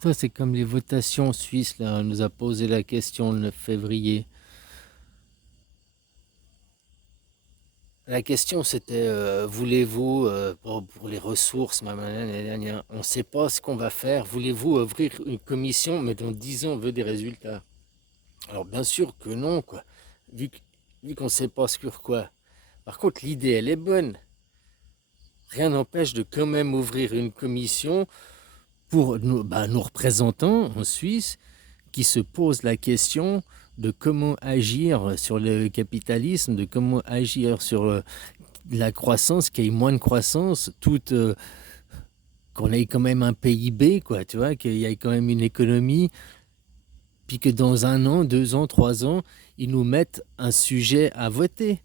Ça, c'est comme les votations suisses, là. On nous a posé la question le 9 février. La question, c'était voulez-vous, pour les ressources, on ne sait pas ce qu'on va faire. Voulez-vous ouvrir une commission, mais dans 10 ans, on veut des résultats. Alors, bien sûr que non, quoi. Vu, vu qu'on ne sait pas sur quoi. Par contre, l'idée, elle est bonne. Rien n'empêche de quand même ouvrir une commission pour nos représentants en Suisse qui se posent la question de comment agir sur le capitalisme, de comment agir sur la croissance, qu'il y ait moins de croissance, qu'on ait quand même un PIB, quoi, tu vois, qu'il y ait quand même une économie, puis que dans 1 an, 2 ans, 3 ans, ils nous mettent un sujet à voter.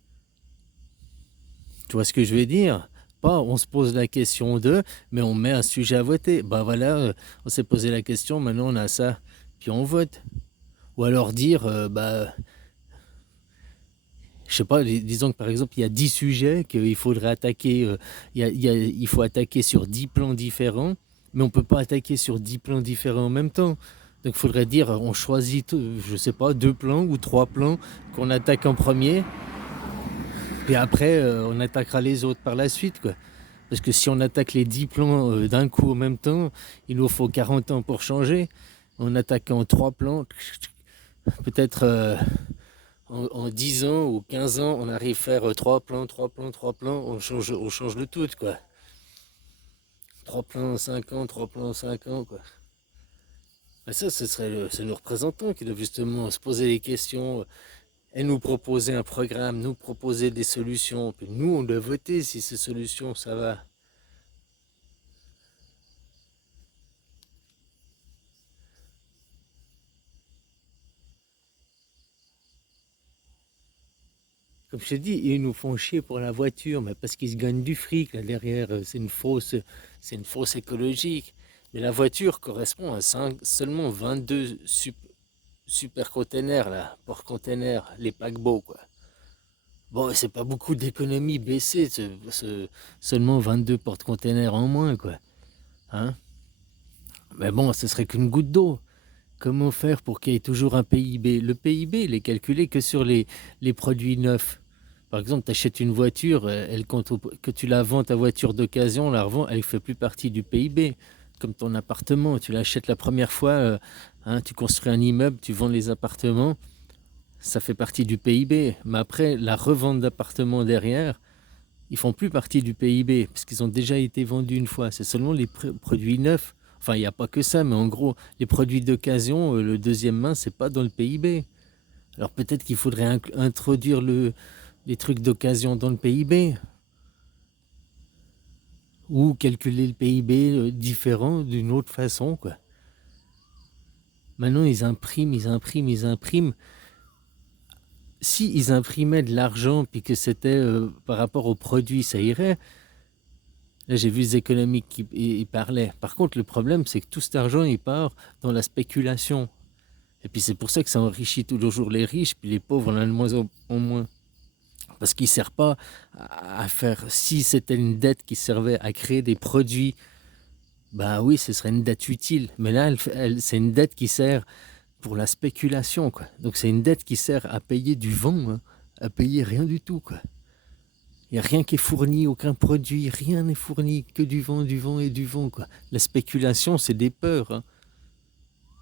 Tu vois ce que je veux dire? Pas on se pose la question de, mais on met un sujet à voter. Ben voilà, on s'est posé la question, maintenant on a ça, puis on vote. Ou alors dire, je sais pas, disons que par exemple, il y a 10 sujets qu'il faudrait attaquer, il faut attaquer sur 10 plans différents, mais on ne peut pas attaquer sur 10 plans différents en même temps. Donc il faudrait dire, on choisit, je sais pas, 2 plans ou 3 plans qu'on attaque en premier, puis après, on attaquera les autres par la suite, quoi. Parce que si on attaque les 10 plans d'un coup en même temps, il nous faut 40 ans pour changer. En attaquant 3 plans, peut-être en 10 ans ou 15 ans, on arrive à faire 3 plans, 3 plans, 3 plans, on change le tout, quoi. 3 plans, 5 ans, 3 plans, 5 ans, quoi. Mais ça, c'est nos représentants qui doivent justement se poser les questions et nous proposer un programme, nous proposer des solutions. Puis nous, on doit voter si ces solutions, ça va. Comme je te dis, ils nous font chier pour la voiture, mais parce qu'ils se gagnent du fric là derrière. C'est une fausse écologique. Mais la voiture correspond à seulement 22 super containers, là, porte-containers, les paquebots, quoi. Bon, c'est pas beaucoup d'économie baissée, seulement 22 porte-containers en moins, quoi. Hein? Mais bon, ce serait qu'une goutte d'eau. Comment faire pour qu'il y ait toujours un PIB? Le PIB, il est calculé que sur les produits neufs. Par exemple, tu achètes une voiture, elle compte que tu la vends, ta voiture d'occasion, la revends, elle ne fait plus partie du PIB. Comme ton appartement, tu l'achètes la première fois, hein, tu construis un immeuble, tu vends les appartements, ça fait partie du PIB. Mais après, la revente d'appartements derrière, ils font plus partie du PIB parce qu'ils ont déjà été vendus une fois. C'est seulement les produits neufs. Enfin, il n'y a pas que ça, mais en gros, les produits d'occasion, le deuxième main, c'est pas dans le PIB. Alors peut-être qu'il faudrait introduire les trucs d'occasion dans le PIB ou calculer le PIB différent d'une autre façon, quoi. Maintenant, ils impriment, ils impriment, ils impriment. Si ils imprimaient de l'argent puis que c'était par rapport aux produits, ça irait. Là, j'ai vu les économiques qui y parlaient. Par contre, le problème, c'est que tout cet argent, il part dans la spéculation. Et puis c'est pour ça que ça enrichit toujours les riches, puis les pauvres, on en a de moins en moins. Parce qu'ils ne servent pas à faire... Si c'était une dette qui servait à créer des produits, bah oui, ce serait une dette utile. Mais là, c'est une dette qui sert pour la spéculation, quoi. Donc c'est une dette qui sert à payer du vent, hein, à payer rien du tout, quoi. Il n'y a rien qui est fourni, aucun produit, rien n'est fourni, que du vent et du vent, quoi. La spéculation, c'est des peurs, hein.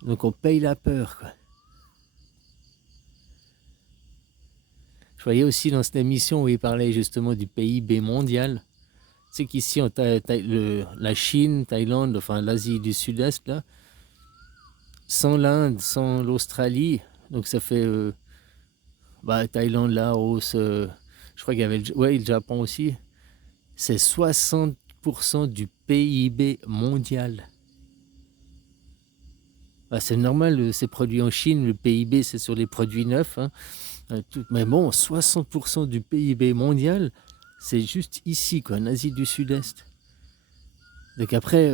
Donc on paye la peur, quoi. Je voyais aussi dans cette émission où il parlait justement du PIB mondial. Tu sais qu'ici, la Chine, Thaïlande, enfin l'Asie du Sud-Est, là, sans l'Inde, sans l'Australie, donc ça fait Thaïlande, Laos, je crois qu'il y avait le Japon aussi, c'est 60% du PIB mondial. Bah, c'est normal, c'est produit en Chine, le PIB c'est sur les produits neufs, hein, mais bon, 60% du PIB mondial, c'est juste ici, quoi, en Asie du Sud-Est. Donc après,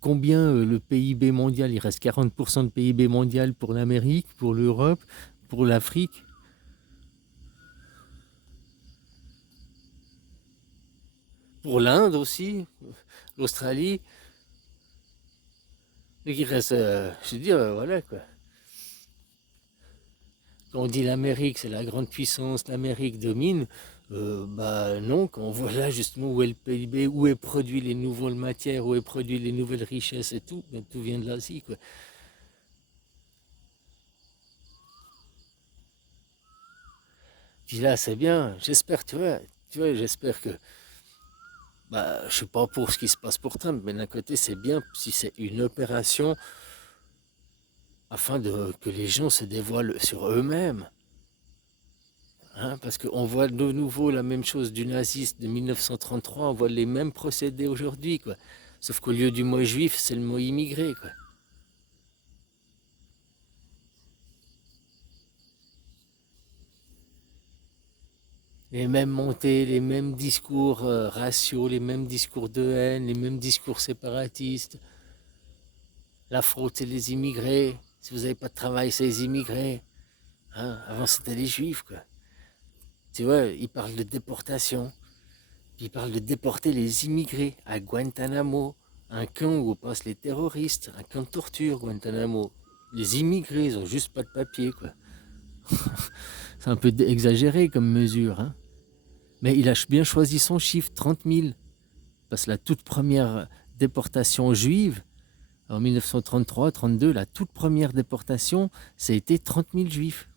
combien le PIB mondial? Il reste 40% de PIB mondial pour l'Amérique, pour l'Europe, pour l'Afrique. Pour l'Inde aussi, l'Australie. Donc il reste, je veux dire, voilà quoi. Quand on dit l'Amérique, c'est la grande puissance, l'Amérique domine, bah non, quand on voit là justement où est le PIB, où est produit les nouvelles matières, où est produit les nouvelles richesses et tout, ben, tout vient de l'Asie quoi. Puis là c'est bien, j'espère, j'espère que, bah je suis pas pour ce qui se passe pour Trump, mais d'un côté c'est bien si c'est une opération afin que les gens se dévoilent sur eux-mêmes. Hein, parce qu'on voit de nouveau la même chose du nazisme de 1933, on voit les mêmes procédés aujourd'hui, quoi. Sauf qu'au lieu du mot juif, c'est le mot immigré, quoi. Les mêmes montées, les mêmes discours raciaux, les mêmes discours de haine, les mêmes discours séparatistes. La fraude, c'est les immigrés. Si vous n'avez pas de travail, c'est les immigrés. Hein, avant, c'était les juifs, quoi. Tu vois, ils parlent de déportation. Puis ils parlent de déporter les immigrés à Guantanamo, un camp où passent les terroristes, un camp de torture, Guantanamo. Les immigrés, ils ont juste pas de papier, quoi. C'est un peu exagéré comme mesure, hein. Mais il a bien choisi son chiffre, 30 000. Parce que la toute première déportation juive, en 1933-32, la toute première déportation, ça a été 30 000 juifs.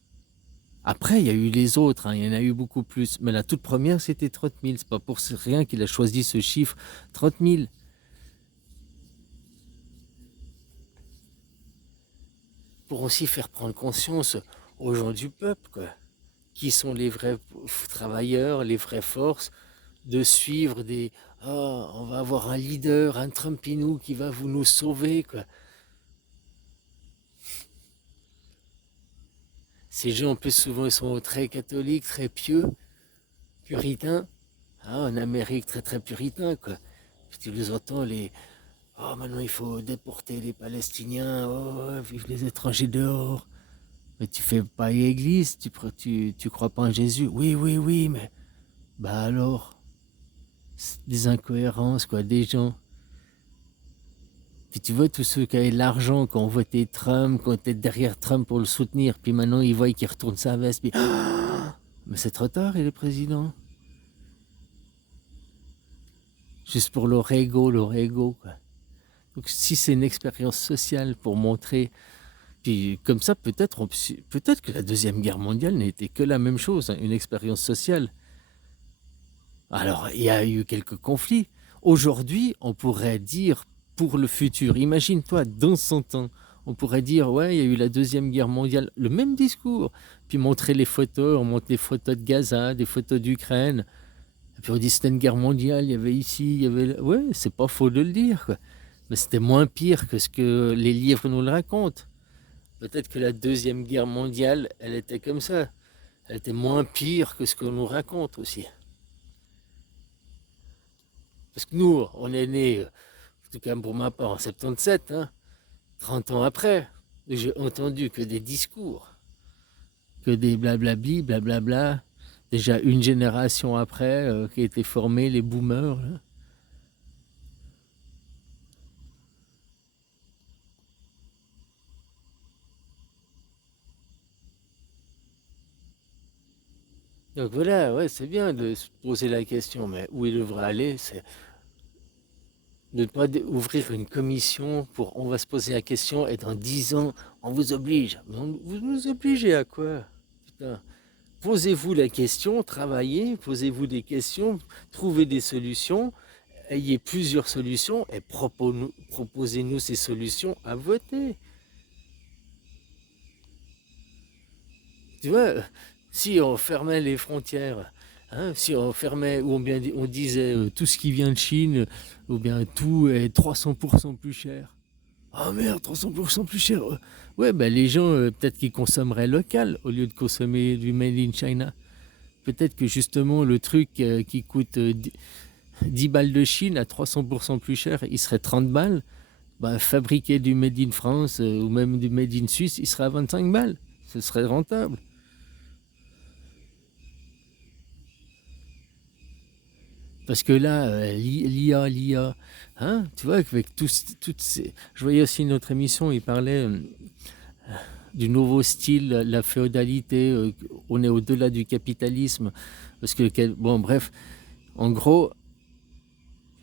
Après, il y a eu les autres, hein, il y en a eu beaucoup plus. Mais la toute première, c'était 30 000. C'est pas pour rien qu'il a choisi ce chiffre, 30 000. Pour aussi faire prendre conscience aux gens du peuple, quoi. Qui sont les vrais travailleurs, les vraies forces, de suivre des... Oh, on va avoir un leader, un Trumpinou qui va vous nous sauver, quoi. Ces gens, en plus, souvent, ils sont très catholiques, très pieux, puritains. Ah, en Amérique, très, très puritains, quoi. Puis tu les entends, les... Oh, maintenant, il faut déporter les Palestiniens. Oh, vive les étrangers dehors. Mais tu fais pas église, tu crois pas en Jésus. Oui, oui, oui, mais... Bah alors, des incohérences, quoi, des gens. Puis tu vois, tous ceux qui avaient l'argent, qui ont voté Trump, qui ont été derrière Trump pour le soutenir, puis maintenant ils voient qu'il retourne sa veste, puis... Mais c'est trop tard, il est président. Juste pour leur ego, quoi. Donc si c'est une expérience sociale pour montrer... Puis comme ça, peut-être que la Deuxième Guerre mondiale n'était que la même chose, hein, une expérience sociale. Alors, il y a eu quelques conflits. Aujourd'hui, on pourrait dire pour le futur, imagine-toi, dans 100 ans, on pourrait dire, ouais, il y a eu la Deuxième Guerre mondiale, le même discours, puis montrer les photos, on montre les photos de Gaza, des photos d'Ukraine, et puis on dit, c'était une guerre mondiale, il y avait ici, il y avait... Ouais, c'est pas faux de le dire, quoi. Mais c'était moins pire que ce que les livres nous le racontent. Peut-être que la Deuxième Guerre mondiale, elle était comme ça. Elle était moins pire que ce qu'on nous raconte aussi. Parce que nous, on est nés, en tout cas pour ma part, en 77, hein, 30 ans après. J'ai entendu que des discours, que des blablabli, blablabla. Déjà une génération après, qui a été formée, les boomers. Là. Donc voilà, ouais, c'est bien de se poser la question, mais où il devrait aller, c'est de ne pas ouvrir une commission pour on va se poser la question et dans 10 ans, on vous oblige. Vous nous obligez à quoi? Putain. Posez-vous la question, travaillez, posez-vous des questions, trouvez des solutions, ayez plusieurs solutions et proposez-nous ces solutions à voter. Tu vois, si on fermait les frontières, hein, si on fermait, ou bien on disait tout ce qui vient de Chine, ou bien tout est 300% plus cher. Ah merde, 300% plus cher. Ouais, ben les gens, peut-être qu'ils consommeraient local au lieu de consommer du made in China. Peut-être que justement le truc qui coûte 10 balles de Chine à 300% plus cher, il serait 30 balles. Bah, fabriquer du made in France ou même du made in Suisse, il serait à 25 balles. Ce serait rentable. Parce que là, l'IA, hein, tu vois, avec toutes ces... Je voyais aussi une autre émission, il parlait du nouveau style, la féodalité, on est au-delà du capitalisme, parce que, bon, bref, en gros,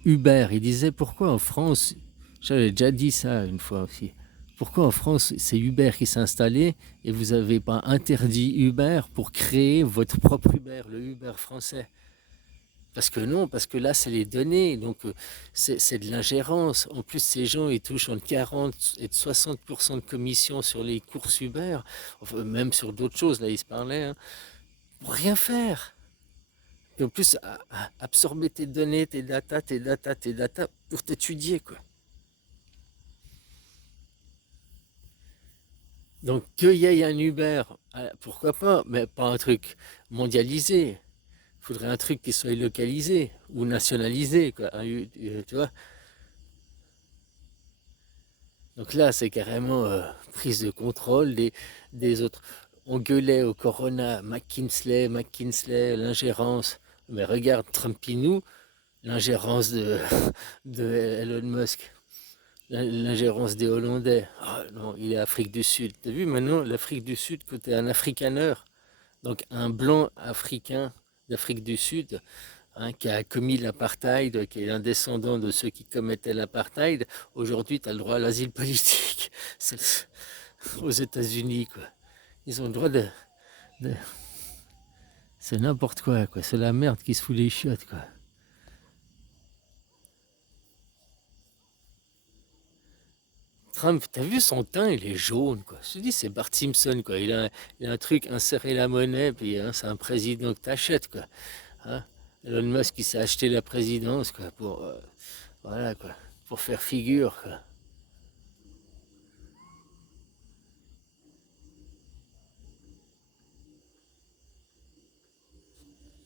Uber, il disait pourquoi en France, j'avais déjà dit ça une fois aussi, pourquoi en France c'est Uber qui s'est installé et vous n'avez pas interdit Uber pour créer votre propre Uber, le Uber français? Parce que non, parce que là, c'est les données, donc c'est de l'ingérence. En plus, ces gens, ils touchent entre 40 et 60% de commission sur les courses Uber, enfin, même sur d'autres choses, là, ils se parlaient, hein, pour rien faire. Et en plus, absorber tes données, tes datas, pour t'étudier, quoi. Donc, qu'il y ait un Uber, pourquoi pas, mais pas un truc mondialisé. Il faudrait un truc qui soit localisé ou nationalisé, quoi. Tu vois. Donc là, c'est carrément prise de contrôle des autres. On gueulait au Corona, McKinsey, l'ingérence. Mais regarde, Trumpinou, l'ingérence de Elon Musk, l'ingérence des Hollandais. Ah non, il est Afrique du Sud. T'as vu maintenant l'Afrique du Sud, côté un africaneur, donc un blanc africain d'Afrique du Sud, hein, qui a commis l'apartheid, qui est un descendant de ceux qui commettaient l'apartheid, aujourd'hui, tu as le droit à l'asile politique. C'est aux États-Unis, quoi. Ils ont le droit de- C'est n'importe quoi, quoi. C'est la merde qui se fout les chiottes, quoi. Trump, t'as vu son teint, il est jaune, quoi. Je te dis, c'est Bart Simpson, quoi. Il a un truc, insérer la monnaie, puis hein, c'est un président que t'achètes, quoi. Hein. Elon Musk, il s'est acheté la présidence, quoi, voilà, quoi, pour faire figure, quoi.